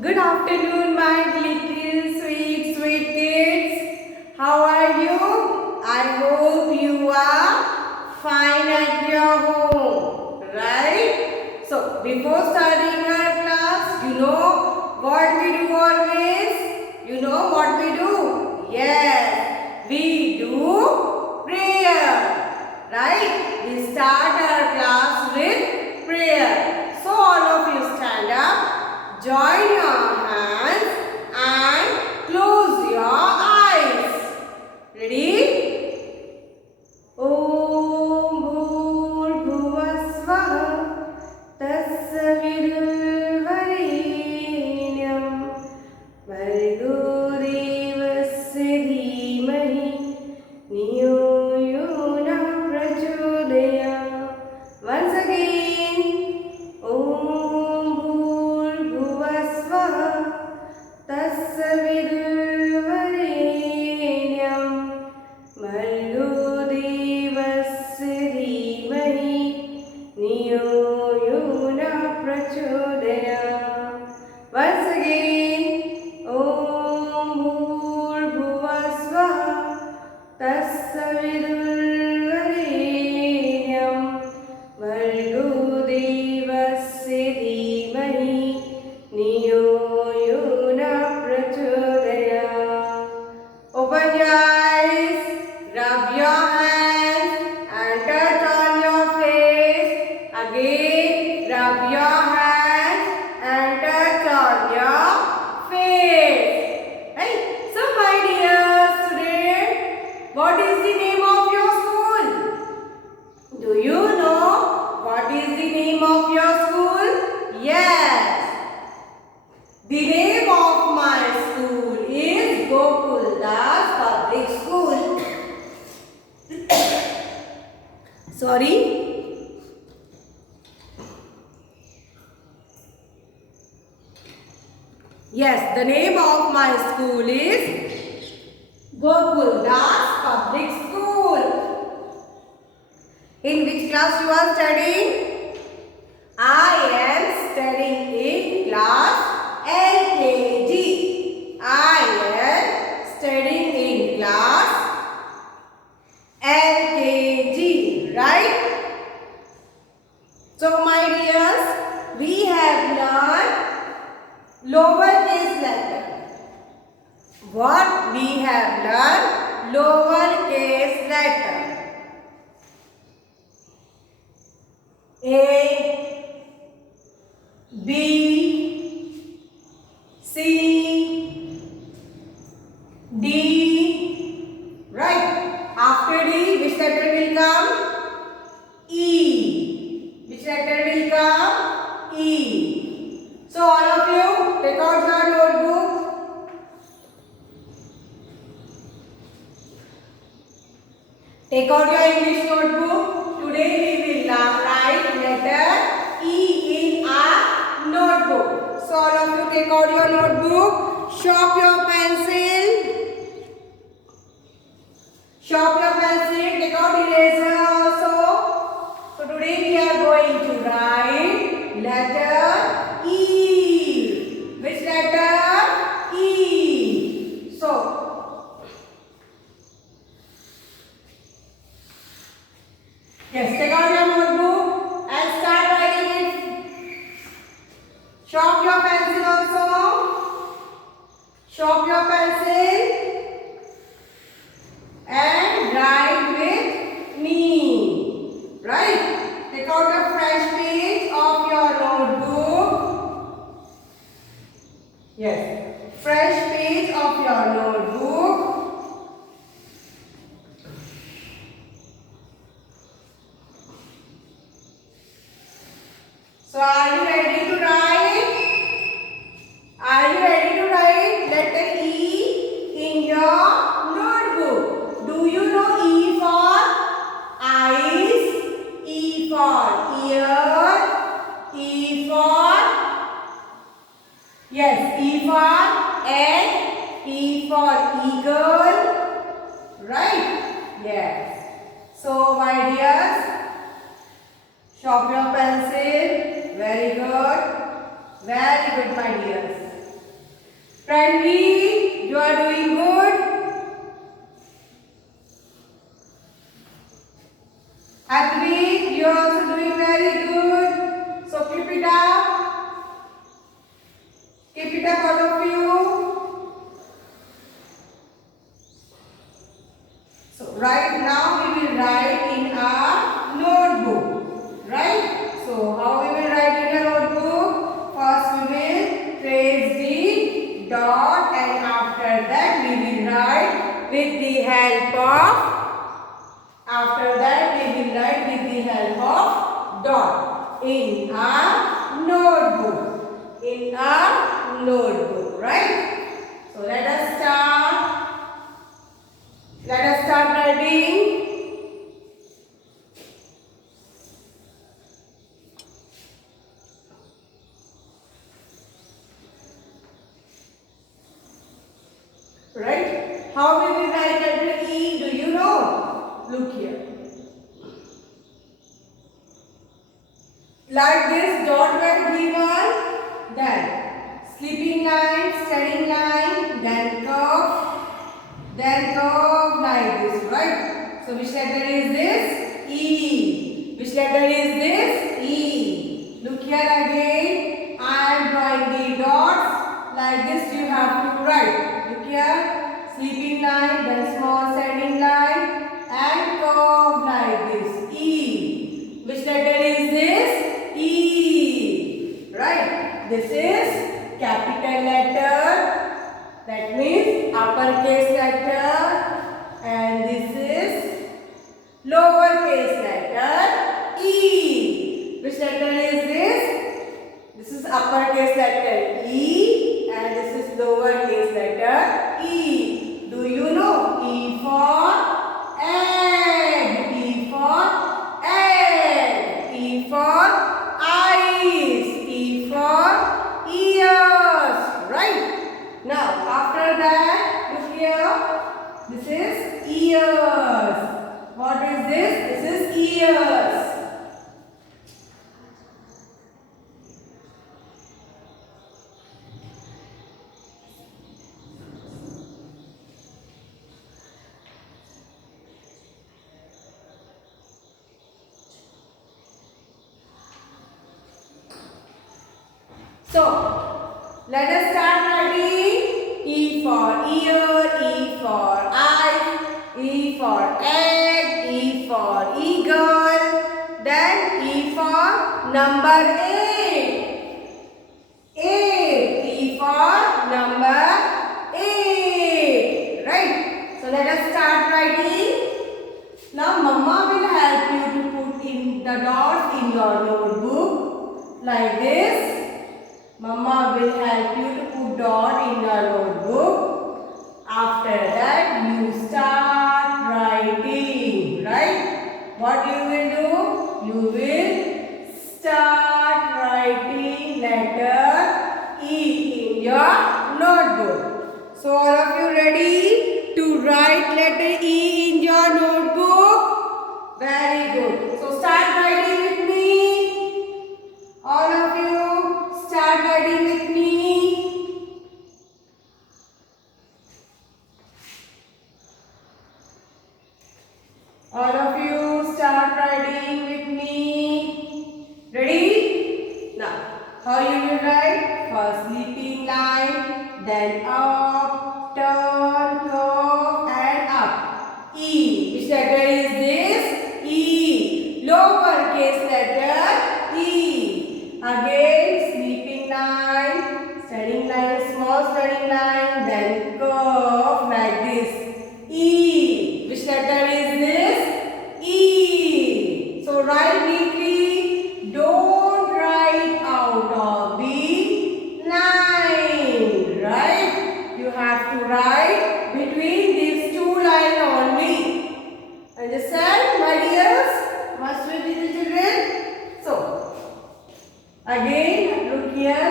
Good afternoon, my little sweet, sweet kids. How are you? I hope you are fine at your home, right? So, before starting our class, you know what we do always? You know what we do? Yes, we do prayer, right? We start our class with prayer. So, all of you stand up, join your hands and close your eyes. Ready? Om Bhurbhuvasvaha Tasya Vidurvarenyam Bhargo Devasya Dhimahi Niyo Yona Prachodayam. Once again, Om Bhurbhuvasvaha Tasya Vidurvarenyam Bhargo Devasya Dhimahi Niyo Yona Prachodayam. Once again, Om Bhurbhuvasvaha Tasya Vidurvarenyam Bhargo Devasya Dhimahi Niyo Yona Prachodayam. Open your eyes, rub your hands and touch on your face. Again, rub your hands and touch on your face. Right? So my dears, today, what is the name of your school? Do you know what is the name of your school? Yes. The name of my school is Gokul Das Public School. Sorry. Yes, the name of my school is Gokul Das Public School. In which class you are studying? I am studying in class LKG. I am studying in class LKG, right? So my dears, we have learned lowercase letter. What we have learned? Lowercase letter. A, B, C, D, right? After D, which letter will come? E. Which letter will come? E. So all of you, take out your notebook. Take out your English notebook. Today we will write letter E in our notebook. So all of you take out your notebook, sharp your pencil, take out eraser also. So today we are going to write letter E. Which letter? E. So yes, take out your notebook and start writing it. Sharp your pencil also. Sharp your pencil and write with me. Right? Take out a fresh page of your notebook. Yes, fresh page of your notebook. So are you ready to write? Are you ready to write letter E in your notebook? Do you know E for eyes, E for ear, E for yes, E for egg, E for eagle, right? Yes. So my dears, sharp your pencil. Very good. Very good, my dears. Ranveer, you are doing good. Advik, you are also doing very good. So keep it up. Keep it up, all of you. So right now we will write in our notebook. Right? So how we will write in a notebook? First we will trace the dot, and after that we will write with the help of dot in our notebook. In our notebook, right? So let us start. Let us start writing. Right? How we will write letter E? Do you know? Look here. Like this, dot were given, then sleeping line, standing line, then curve like this, right? So which letter is this? E. Which letter is this? E. Look here again. I am drawing the dots. Like this you have to write. Look here. Sleeping line, then small standing line, and curve like this. E. Which letter is this? E. Right? This is capital letter. That means uppercase letter. And this is lowercase letter E. Which letter is this? This is uppercase letter E. And this is lowercase letter E. Do you know? E for egg. E for egg. E for eyes, E for ears, right? Now, after that, look here, this is ears. What is this? This is ears. So, let us start writing. E for ear, E for eye, E for egg, E for eagle, then E for number 8. 8. E for number 8. Right? So, let us start writing. Now, Mama will help you to put in the dots in your notebook like this. Mama will help you to put dot in your notebook. After that, you start writing, right? What you will do? You will start writing letter E in your notebook. So, all of you ready to write letter E in your notebook? Very good. So, start writing with me. All of you. Start writing with me. All of you start writing with me. Ready? Now, how you will write? First sleeping line, then up, turn, curve, and up. E. Which letter is this? E. Lowercase letter E. Again, sleeping line, standing line, small standing line, then curve like this. E. Which letter is this? E. So write neatly. Don't write out of the line. Right? You have to write between these two lines only. Understand, my dears? My sweet little children? So, again, look here,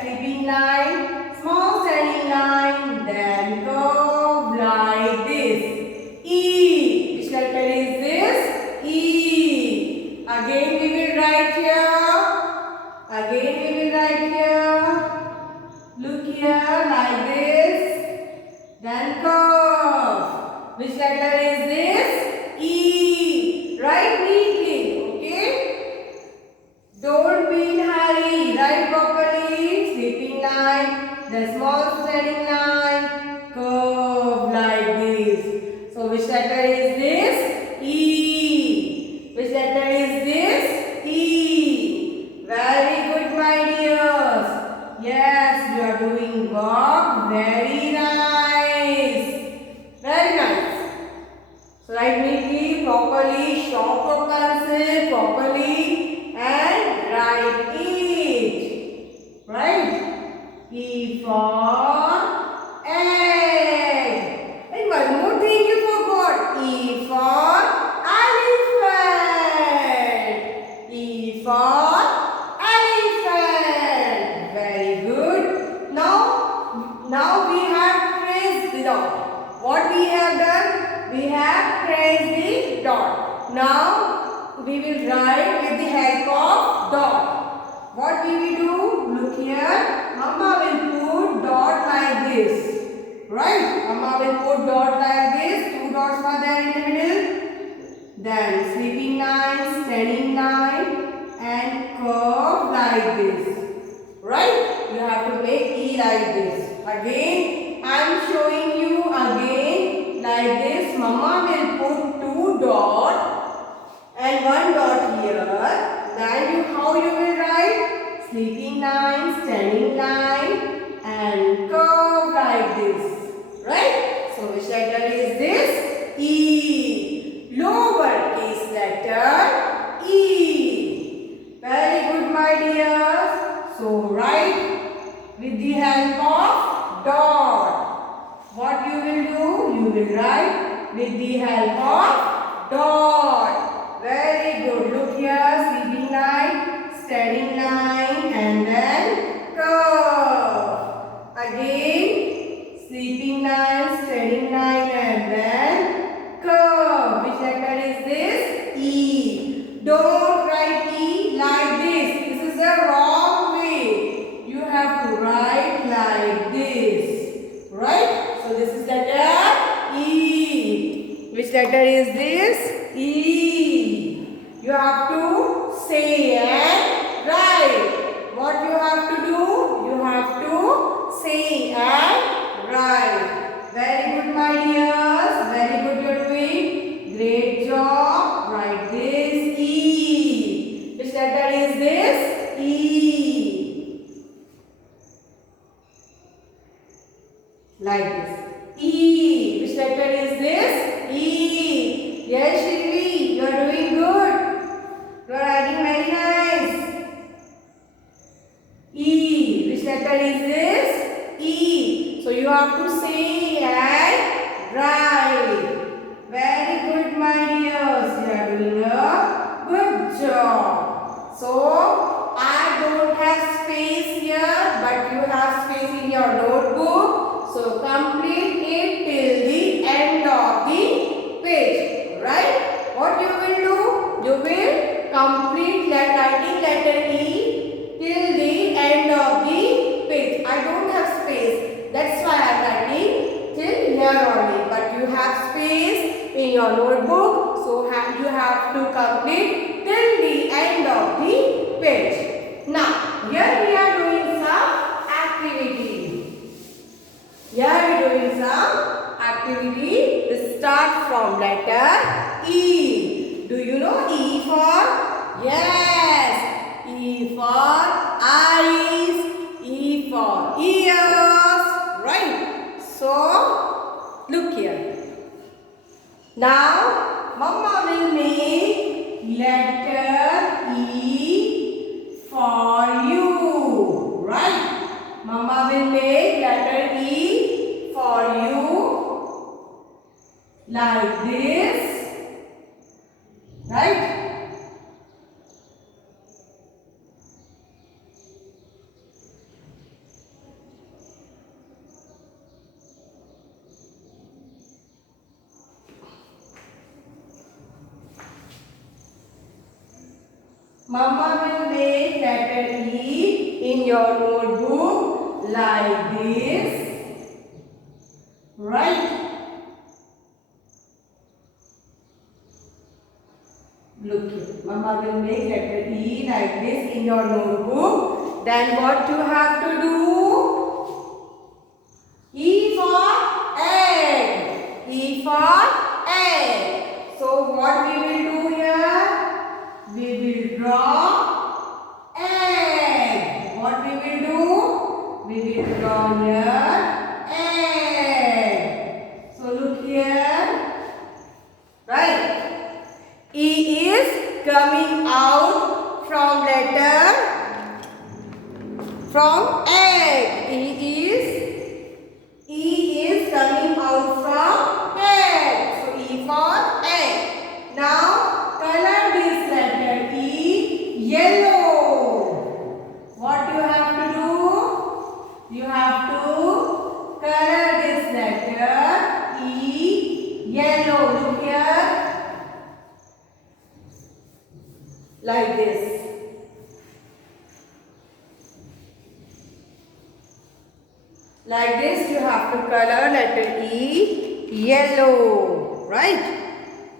sleeping line, small standing line, then curve like this. E. Which letter is this? E. Again we will write here. Again we will write here. Look here like this. letter is this? E. Write neatly. Okay. Don't be in hurry. Write properly. Sleeping line. The small standing line. Curve like this. So which letter is this? E. Which letter is this? E. Very good, my dears. Yes, you are doing work. Very nice. Very nice. So write neatly, properly, sharp your pencil properly and write it. Right? E for egg. And one more thing you forgot. E for elephant. E for elephant. Very good. Now we have traced the dot. What we have done? We have traced the dot. Now we will write with the help of dot. What we will do? Look here. Mama will put dot like this. Right? Mama will put dot like this. Two dots are there in the middle. Then sleeping line, standing line and curve like this. Right? You have to make E like this. Again, I am showing you again like this. Mama will put two dots and one dot here. Then how you will write? Sleeping line, standing line and curve like this. Right? So which letter is this? E. Lowercase letter E. Very good, my dears. So write with the help of dot. What you will do? You will write with the help of dot. Very good. Look here. Sleeping line, standing line and then curve. Again, sleeping line, standing line and then curve. Which letter is this? E. Don't write E like this. This is the wrong way. You have to write like this. Right? So this is letter E. Which letter is this? E. You have to say and write. What you have to do? You have to say and write. Very good, my dears. Very good you're doing. Great job. Write this E. Which letter is this? E. Like this. E. Which letter is this? E. Yes, Shirley, you are doing good. You are writing very nice. E. Which letter is this? E. So you have to say and write. Very good, my dears. You are doing a good job. So I don't have space here, but you have space in your notebook. So complete it till the end of the page. Right? What you will do? You will complete writing letter E till the end of the page. I don't have space. That's why I am writing till here only. But you have space in your notebook. So you have to complete till the end of the page. Now, here we are doing some activity. Here we are doing some activity. Start from letter E. Do you know E for? Yes. E for eyes. E for ears. Right. So, look here. Now, Mama will make letter E for you. Right. Mama will make letter E for you. Like this, right? Mama will make letter E in your notebook like this, right? Mama will make letter E like this in your notebook. Then what you have to do? E for egg. E for egg. So what we will do here? We will draw egg. What we will do? We will draw here egg. So look here. Right? E is coming out from egg. E is coming out from egg. So E for egg. Now color this letter E yellow. What you have to do? You have to color this letter E yellow. Look here. Like this. Like this you have to color letter E yellow. Right?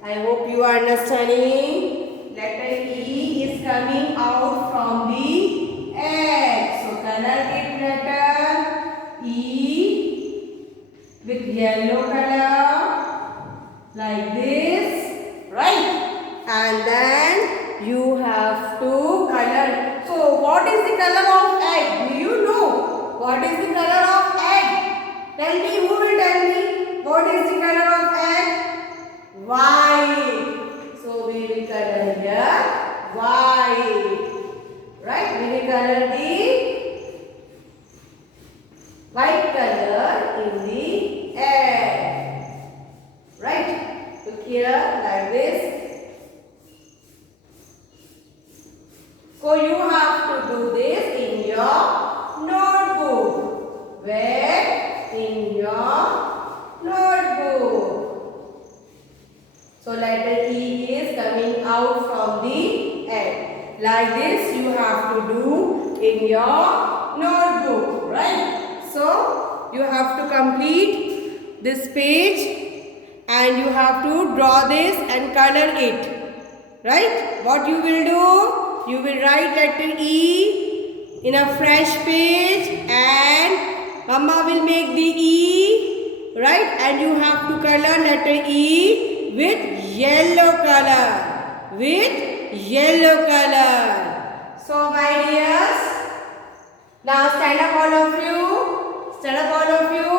I hope you are understanding. Letter E is coming out from the egg. So color it letter E with yellow color. Like this. Right? And then you have to color. So what is the color of egg? Do you know what is the color of egg? Tell me, who will tell me what is the color of egg? White. So we will color here white. Right? We will color the white color in the egg. Right? Look here like this. So you have to do this in your notebook. Where? In your notebook. So letter E is coming out from the egg. Like this you have to do in your notebook. Right? So you have to complete this page and you have to draw this and color it. Right? What you will do? You will write letter E in a fresh page and Mama will make the E, right? And you have to color letter E with yellow color. With yellow color. So my dears, now stand up all of you. Stand up all of you.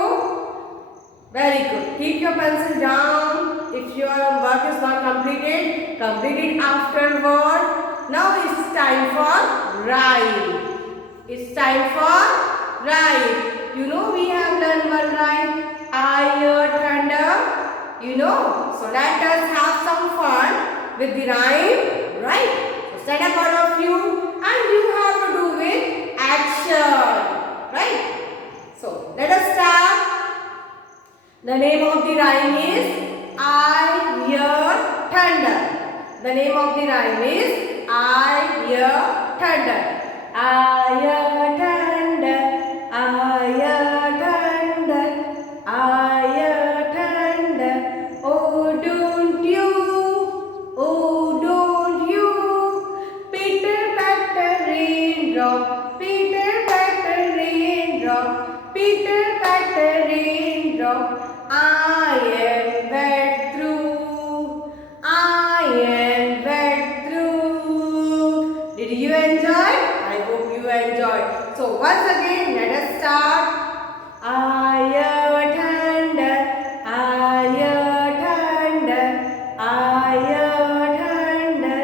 Very good. Keep your pencil down. If your work is not completed, complete it afterward. Now it's time for rhyme. It's time for rhyme. You know we have learned one rhyme. I heard thunder. You know. So let us have some fun with the rhyme. Right? So stand up all of you and you have to do with action. Right? So let us start. The name of the rhyme is I hear thunder. The name of the rhyme is I hear thunder. I hear thunder. I hear thunder. I hear thunder. Oh, don't you? Oh, don't you? Pitter patter raindrop. Pitter patter raindrop. Pitter patter raindrop. I am wet through. I am wet through. Did you enjoy? I hope you enjoyed. So once again, let us start. I hear thunder. I hear thunder. I hear thunder.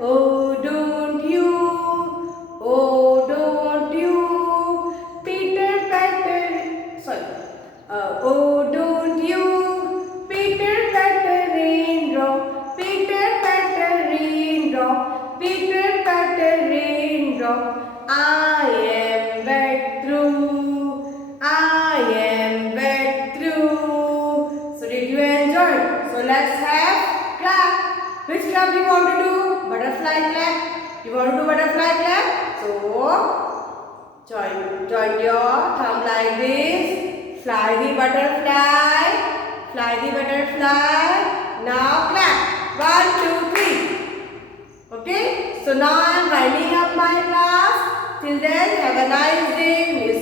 Oh, don't you? Oh, don't you? Peter patter. Sorry. Oh, don't you? Peter patter raindrop. Peter patter raindrop. Peter patter raindrop. I am wet through. I am wet through. So did you enjoy? So let's have clap. Which clap you want to do? Butterfly clap. You want to do butterfly clap? So join your thumb like this. Fly the butterfly. Fly the butterfly. Now clap. 1, 2, 3. Okay? So now I am winding up my class. Till then, have a nice day.